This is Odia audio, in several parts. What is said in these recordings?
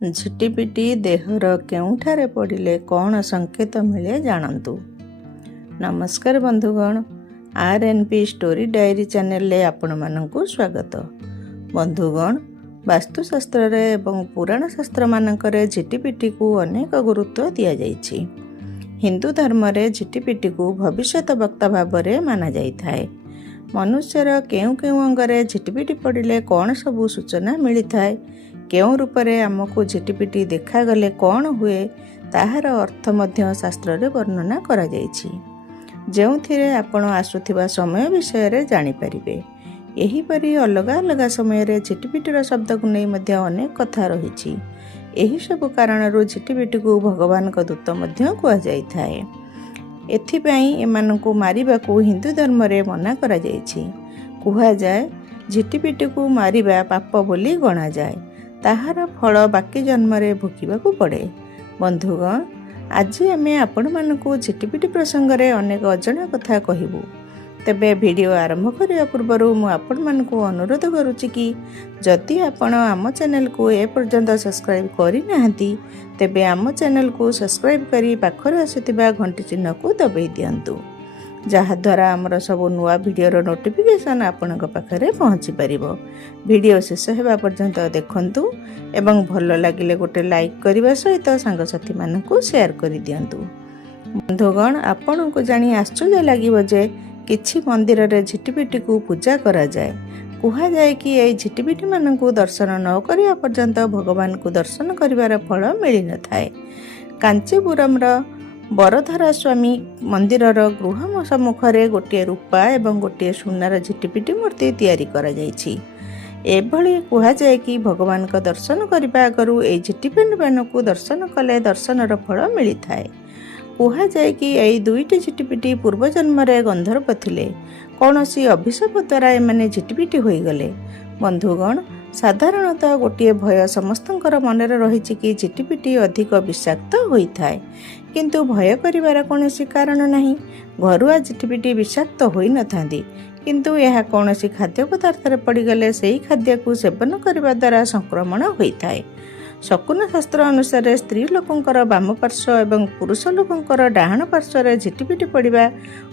ଝିଟିପିଟି ଦେହର କେଉଁଠାରେ ପଡ଼ିଲେ କ'ଣ ସଂକେତ ମିଳେ ଜାଣନ୍ତୁ। ନମସ୍କାର ବନ୍ଧୁଗଣ, RNP ଷ୍ଟୋରି ଡାଏରୀ ଚ୍ୟାନେଲରେ ଆପଣମାନଙ୍କୁ ସ୍ୱାଗତ। ବନ୍ଧୁଗଣ, ବାସ୍ତୁଶାସ୍ତ୍ରରେ ଏବଂ ପୁରାଣ ଶାସ୍ତ୍ରମାନଙ୍କରେ ଝିଟିପିଟିକୁ ଅନେକ ଗୁରୁତ୍ୱ ଦିଆଯାଇଛି। ହିନ୍ଦୁ ଧର୍ମରେ ଝିଟିପିଟିକୁ ଭବିଷ୍ୟତ ବକ୍ତା ଭାବରେ ମାନାଯାଇଥାଏ। ମନୁଷ୍ୟର କେଉଁ କେଉଁ ଅଙ୍ଗରେ ଝିଟିପିଟି ପଡ଼ିଲେ କ'ଣ ସବୁ ସୂଚନା ମିଳିଥାଏ, କେଉଁ ରୂପରେ ଆମକୁ ଝିଟିପିଟି ଦେଖାଗଲେ କ'ଣ ହୁଏ, ତାହାର ଅର୍ଥ ମଧ୍ୟ ଶାସ୍ତ୍ରରେ ବର୍ଣ୍ଣନା କରାଯାଇଛି, ଯେଉଁଥିରେ ଆପଣ ଆସୁଥିବା ସମୟ ବିଷୟରେ ଜାଣିପାରିବେ। ଏହିପରି ଅଲଗା ଅଲଗା ସମୟରେ ଝିଟିପିଟିର ଶବ୍ଦକୁ ନେଇ ମଧ୍ୟ ଅନେକ କଥା ରହିଛି। ଏହିସବୁ କାରଣରୁ ଝିଟିପିଟିକୁ ଭଗବାନଙ୍କ ଦୂତ ମଧ୍ୟ କୁହାଯାଇଥାଏ। ଏଥିପାଇଁ ଏମାନଙ୍କୁ ମାରିବାକୁ ହିନ୍ଦୁ ଧର୍ମରେ ମନା କରାଯାଇଛି। କୁହାଯାଏ, ଝିଟିପିଟିକୁ ମାରିବା ପାପ ବୋଲି ଗଣାଯାଏ। ତାହାର ଫଳ ବାକି ଜନ୍ମରେ ଭୋଗିବାକୁ ପଡ଼େ। ବନ୍ଧୁଗଣ, ଆଜି ଆମେ ଆପଣମାନଙ୍କୁ ଝିଟିପିଟି ପ୍ରସଙ୍ଗରେ ଅନେକ ଅଜଣା କଥା କହିବୁ। ତେବେ ଭିଡ଼ିଓ ଆରମ୍ଭ କରିବା ପୂର୍ବରୁ ମୁଁ ଆପଣମାନଙ୍କୁ ଅନୁରୋଧ କରୁଛି କି ଯଦି ଆପଣ ଆମ ଚ୍ୟାନେଲକୁ ଏପର୍ଯ୍ୟନ୍ତ ସବସ୍କ୍ରାଇବ୍ କରିନାହାନ୍ତି, ତେବେ ଆମ ଚ୍ୟାନେଲକୁ ସବସ୍କ୍ରାଇବ୍ କରି ପାଖରେ ଆସୁଥିବା ଘଣ୍ଟି ଚିହ୍ନକୁ ଦବାଇ ଦିଅନ୍ତୁ, ଯାହାଦ୍ୱାରା ଆମର ସବୁ ନୂଆ ଭିଡ଼ିଓର ନୋଟିଫିକେସନ୍ ଆପଣଙ୍କ ପାଖରେ ପହଞ୍ଚିପାରିବ। ଭିଡ଼ିଓ ଶେଷ ହେବା ପର୍ଯ୍ୟନ୍ତ ଦେଖନ୍ତୁ ଏବଂ ଭଲ ଲାଗିଲେ ଗୋଟେ ଲାଇକ୍ କରିବା ସହିତ ସାଙ୍ଗସାଥିମାନଙ୍କୁ ସେୟାର କରିଦିଅନ୍ତୁ। ବନ୍ଧୁଗଣ, ଆପଣଙ୍କୁ ଜାଣି ଆଶ୍ଚର୍ଯ୍ୟ ଲାଗିବ ଯେ କିଛି ମନ୍ଦିରରେ ଝିଟିପିଟିକୁ ପୂଜା କରାଯାଏ। କୁହାଯାଏ କି ଏହି ଝିଟିପିଟିମାନଙ୍କୁ ଦର୍ଶନ ନ କରିବା ପର୍ଯ୍ୟନ୍ତ ଭଗବାନଙ୍କୁ ଦର୍ଶନ କରିବାର ଫଳ ମିଳିନଥାଏ। କାଞ୍ଚିପୁରମର ବରଧରା ସ୍ୱାମୀ ମନ୍ଦିରର ଗୃହ ସମ୍ମୁଖରେ ଗୋଟିଏ ରୂପା ଏବଂ ଗୋଟିଏ ସୁନାର ଝିଟିପିଟି ମୂର୍ତ୍ତି ତିଆରି କରାଯାଇଛି। ଏଭଳି କୁହାଯାଏ କି ଭଗବାନଙ୍କ ଦର୍ଶନ କରିବା ଆଗରୁ ଏହି ଝିଟିପିଟିମାନଙ୍କୁ ଦର୍ଶନ କଲେ ଦର୍ଶନର ଫଳ ମିଳିଥାଏ। କୁହାଯାଏ କି ଏହି ଦୁଇଟି ଝିଟିପିଟି ପୂର୍ବଜନ୍ମରେ ଗନ୍ଧର୍ବ ଥିଲେ। କୌଣସି ଅଭିଶାପ ଦ୍ୱାରା ଏମାନେ ଝିଟିପିଟି ହୋଇଗଲେ। ବନ୍ଧୁଗଣ, ସାଧାରଣତଃ ଗୋଟିଏ ଭୟ ସମସ୍ତଙ୍କର ମନରେ ରହିଛି କି ଝିଟିପିଟି ଅଧିକ ବିଷାକ୍ତ ହୋଇଥାଏ, କିନ୍ତୁ ଭୟ କରିବାର କୌଣସି କାରଣ ନାହିଁ। ଘରୁଆ ଝିଟିପିଟି ବିଷାକ୍ତ ହୋଇନଥାନ୍ତି, କିନ୍ତୁ ଏହା କୌଣସି ଖାଦ୍ୟ ପଦାର୍ଥରେ ପଡ଼ିଗଲେ ସେହି ଖାଦ୍ୟକୁ ସେବନ କରିବା ଦ୍ୱାରା ସଂକ୍ରମଣ ହୋଇଥାଏ। ଶକୁନ ଶାସ୍ତ୍ର ଅନୁସାରେ ସ୍ତ୍ରୀ ଲୋକଙ୍କର ବାମ ପାର୍ଶ୍ୱ ଏବଂ ପୁରୁଷ ଲୋକଙ୍କର ଡାହାଣ ପାର୍ଶ୍ୱରେ ଝିଟିପିଟି ପଡ଼ିବା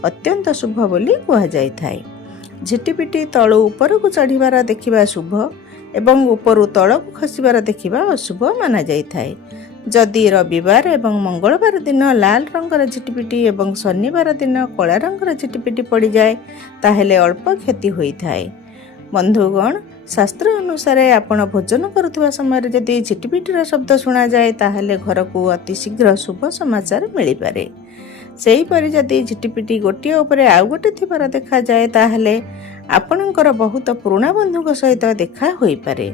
ଅତ୍ୟନ୍ତ ଶୁଭ ବୋଲି କୁହାଯାଇଥାଏ। ଝିଟିପିଟି ତଳୁ ଉପରକୁ ଚଢ଼ିବାର ଦେଖିବା ଶୁଭ ଏବଂ ଉପରୁ ତଳକୁ ଖସିବାର ଦେଖିବା ଅଶୁଭ ମାନାଯାଇଥାଏ। ଯଦି ରବିବାର ଏବଂ ମଙ୍ଗଳବାର ଦିନ ଲାଲ ରଙ୍ଗର ଝିଟିପିଟି ଏବଂ ଶନିବାର ଦିନ କଳା ରଙ୍ଗର ଝିଟିପିଟି ପଡ଼ିଯାଏ, ତାହେଲେ ଅଳ୍ପ କ୍ଷତି ହୋଇଥାଏ। ବନ୍ଧୁଗଣ, ଶାସ୍ତ୍ର ଅନୁସାରେ ଆପଣ ଭୋଜନ କରୁଥିବା ସମୟରେ ଯଦି ଝିଟିପିଟିର ଶବ୍ଦ ଶୁଣାଯାଏ, ତାହେଲେ ଘରକୁ ଅତି ଶୀଘ୍ର ଶୁଭ ସମାଚାର ମିଳିପାରେ। ସେହିପରି ଯଦି ଝିଟିପିଟି ଗୋଟିଏ ଉପରେ ଆଉ ଗୋଟିଏ ଥିବାର ଦେଖାଯାଏ, ତାହେଲେ ଆପଣଙ୍କର ବହୁତ ପୁରୁଣା ବନ୍ଧୁଙ୍କ ସହିତ ଦେଖା ହୋଇପାରେ।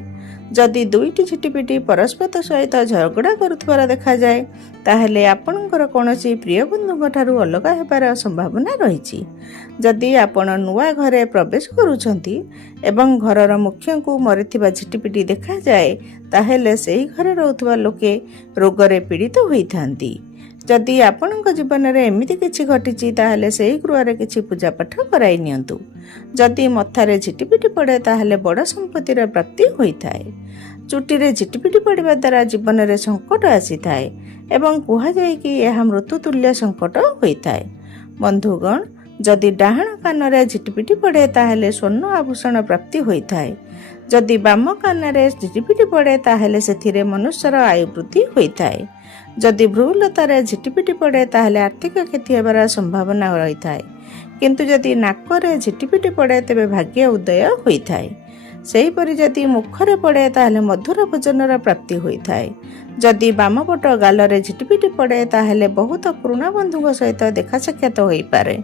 ଯଦି ଦୁଇଟି ଝିଟିପିଟି ପରସ୍ପର ସହିତ ଝଗଡ଼ା କରୁଥିବାର ଦେଖାଯାଏ, ତାହେଲେ ଆପଣଙ୍କର କୌଣସି ପ୍ରିୟ ବନ୍ଧୁଙ୍କ ଠାରୁ ଅଲଗା ହେବାର ସମ୍ଭାବନା ରହିଛି। ଯଦି ଆପଣ ନୂଆ ଘରେ ପ୍ରବେଶ କରୁଛନ୍ତି ଏବଂ ଘରର ମୁଖ୍ୟଙ୍କୁ ମରିଥିବା ଝିଟିପିଟି ଦେଖାଯାଏ, ତାହେଲେ ସେହି ଘରେ ରହୁଥିବା ଲୋକେ ରୋଗରେ ପୀଡ଼ିତ ହୋଇଥାନ୍ତି। ଯଦି ଆପଣଙ୍କ ଜୀବନରେ ଏମିତି କିଛି ଘଟିଛି, ତାହେଲେ ସେହି ଗୃହରେ କିଛି ପୂଜାପାଠ କରାଇ ନିଅନ୍ତୁ। ଯଦି ମଥାରେ ଝିଟିପିଟି ପଡ଼େ, ତାହେଲେ ବଡ଼ ସମ୍ପତ୍ତିର ପ୍ରାପ୍ତି ହୋଇଥାଏ। ଚୁଟିରେ ଝିଟିପିଟି ପଡ଼ିବା ଦ୍ୱାରା ଜୀବନରେ ସଙ୍କଟ ଆସିଥାଏ ଏବଂ କୁହାଯାଏ କି ଏହା ମୃତ୍ୟୁତୁଲ୍ୟ ସଙ୍କଟ ହୋଇଥାଏ। ବନ୍ଧୁଗଣ, ଯଦି ଡାହାଣ କାନରେ ଝିଟିପିଟି ପଡ଼େ, ତାହେଲେ ସ୍ୱର୍ଣ୍ଣ ଆଭୂଷଣ ପ୍ରାପ୍ତି ହୋଇଥାଏ। ଯଦି ବାମ କାନରେ ଝିଟିପିଟି ପଡ଼େ, ତାହେଲେ ସେଥିରେ ମନୁଷ୍ୟର ଆୟୁ ବୃଦ୍ଧି ହୋଇଥାଏ। ଯଦି ଭ୍ରୂଲତାରେ ଝିଟିପିଟି ପଡ଼େ, ତାହେଲେ ଆର୍ଥିକ କ୍ଷତି ହେବାର ସମ୍ଭାବନା ରହିଥାଏ, କିନ୍ତୁ ଯଦି ନାକରେ ଝିଟିପିଟି ପଡ଼େ, ତେବେ ଭାଗ୍ୟ ଉଦୟ ହୋଇଥାଏ। ସେହିପରି ଯଦି ମୁଖରେ ପଡ଼େ, ତାହେଲେ ମଧୁର ଭୋଜନର ପ୍ରାପ୍ତି ହୋଇଥାଏ। ଯଦି ବାମପଟ ଗାଲରେ ଝିଟିପିଟି ପଡ଼େ, ତାହେଲେ ବହୁତ ପୁରୁଣା ବନ୍ଧୁଙ୍କ ସହିତ ଦେଖା ସାକ୍ଷାତ ହୋଇପାରେ।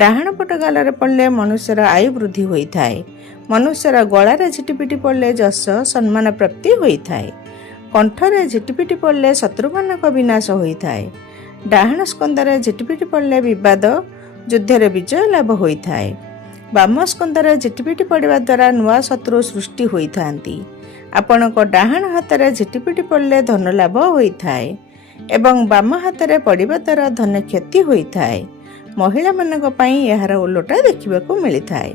ଡାହାଣ ପଟ ଗାଲରେ ପଡ଼ିଲେ ମନୁଷ୍ୟର ଆୟୁ ବୃଦ୍ଧି ହୋଇଥାଏ। ମନୁଷ୍ୟର ଗଳାରେ ଝିଟିପିଟି ପଡ଼ିଲେ ଯଶ ସମ୍ମାନ ପ୍ରାପ୍ତି ହୋଇଥାଏ। କଣ୍ଠରେ ଝିଟିପିଟି ପଡ଼ିଲେ ଶତ୍ରୁମାନଙ୍କ ବିନାଶ ହୋଇଥାଏ। ଡାହାଣ ସ୍କନ୍ଧରେ ଝିଟିପିଟି ପଡ଼ିଲେ ବିବାଦ ଯୁଦ୍ଧରେ ବିଜୟ ଲାଭ ହୋଇଥାଏ। ବାମ ସ୍କନ୍ଧରେ ଝିଟିପିଟି ପଡ଼ିବା ଦ୍ୱାରା ନୂଆ ଶତ୍ରୁ ସୃଷ୍ଟି ହୋଇଥାନ୍ତି। ଆପଣଙ୍କ ଡାହାଣ ହାତରେ ଝିଟିପିଟି ପଡ଼ିଲେ ଧନ ଲାଭ ହୋଇଥାଏ ଏବଂ ବାମ ହାତରେ ପଡ଼ିବା ଦ୍ୱାରା ଧନ କ୍ଷତି ହୋଇଥାଏ। ମହିଳାମାନଙ୍କ ପାଇଁ ଏହାର ଓଲଟା ଦେଖିବାକୁ ମିଳିଥାଏ।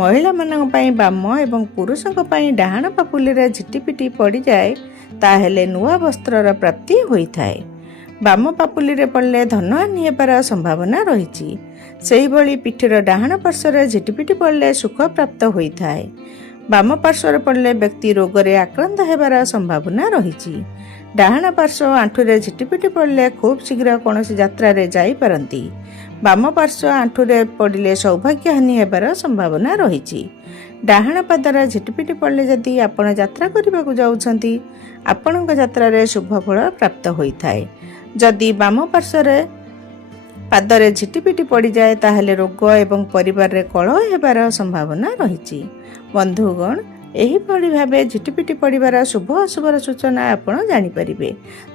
ମହିଳାମାନଙ୍କ ପାଇଁ ବାମ ଏବଂ ପୁରୁଷଙ୍କ ପାଇଁ ଡାହାଣ ପାପୁଲିରେ ଝିଟିପିଟି ପଡ଼ିଯାଏ, ତାହେଲେ ନୂଆ ବସ୍ତ୍ରର ପ୍ରାପ୍ତି ହୋଇଥାଏ। ବାମ ପାପୁଲିରେ ପଡ଼ିଲେ ଧନହାନି ହେବାର ସମ୍ଭାବନା ରହିଛି। ସେହିଭଳି ପିଠିର ଡାହାଣ ପାର୍ଶ୍ୱରେ ଝିଟିପିଟି ପଡ଼ିଲେ ସୁଖ ପ୍ରାପ୍ତ ହୋଇଥାଏ। ବାମ ପାର୍ଶ୍ୱରେ ପଡ଼ିଲେ ବ୍ୟକ୍ତି ରୋଗରେ ଆକ୍ରାନ୍ତ ହେବାର ସମ୍ଭାବନା ରହିଛି। ଡାହାଣ ପାର୍ଶ୍ୱ ଆଣ୍ଠୁରେ ଝିଟିପିଟି ପଡ଼ିଲେ ଖୁବ୍ ଶୀଘ୍ର କୌଣସି ଯାତ୍ରାରେ ଯାଇପାରନ୍ତି। ବାମ ପାର୍ଶ୍ୱ ଆଣ୍ଠୁରେ ପଡ଼ିଲେ ସୌଭାଗ୍ୟହାନି ହେବାର ସମ୍ଭାବନା ରହିଛି। ଡାହାଣ ପାଦରେ ଝିଟିପିଟି ପଡ଼ିଲେ ଯଦି ଆପଣ ଯାତ୍ରା କରିବାକୁ ଯାଉଛନ୍ତି, ଆପଣଙ୍କ ଯାତ୍ରାରେ ଶୁଭ ଫଳ ପ୍ରାପ୍ତ ହୋଇଥାଏ। ଯଦି ବାମ ପାର୍ଶ୍ୱରେ ପାଦରେ ଝିଟିପିଟି ପଡ଼ିଯାଏ ତାହେଲେ ରୋଗ ଏବଂ ପରିବାରରେ କଳହ ହେବାର ସମ୍ଭାବନା ରହିଛି। ବନ୍ଧୁଗଣ, ଏହିଭଳି ଭାବେ ଝିଟିପିଟି ପଡ଼ିବାର ଶୁଭ ଅଶୁଭର ସୂଚନା ଆପଣ ଜାଣିପାରିବେ।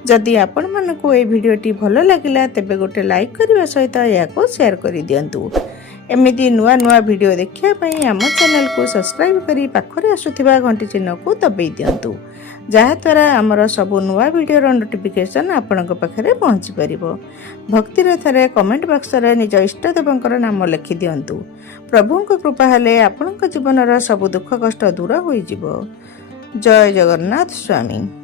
ଯଦି ଆପଣମାନଙ୍କୁ ଏହି ଭିଡ଼ିଓଟି ଭଲ ଲାଗିଲା ତେବେ ଗୋଟେ ଲାଇକ୍ କରିବା ସହିତ ଏହାକୁ ସେୟାର କରିଦିଅନ୍ତୁ। ଏମିତି ନୂଆ ନୂଆ ଭିଡ଼ିଓ ଦେଖିବା ପାଇଁ ଆମ ଚ୍ୟାନେଲକୁ ସବସ୍କ୍ରାଇବ୍ କରି ପାଖରେ ଆସୁଥିବା ଘଣ୍ଟି ଚିହ୍ନକୁ ଦବାଇ ଦିଅନ୍ତୁ, ଯାହାଦ୍ୱାରା ଆମର ସବୁ ନୂଆ ଭିଡ଼ିଓର ନୋଟିଫିକେସନ୍ ଆପଣଙ୍କ ପାଖରେ ପହଞ୍ଚିପାରିବ। ଭକ୍ତିର ଥରେ କମେଣ୍ଟ ବକ୍ସରେ ନିଜ ଇଷ୍ଟଦେବଙ୍କର ନାମ ଲେଖିଦିଅନ୍ତୁ। ପ୍ରଭୁଙ୍କ କୃପା ହେଲେ ଆପଣଙ୍କ ଜୀବନର ସବୁ ଦୁଃଖ କଷ୍ଟ ଦୂର ହୋଇଯିବ। ଜୟ ଜଗନ୍ନାଥ ସ୍ୱାମୀ।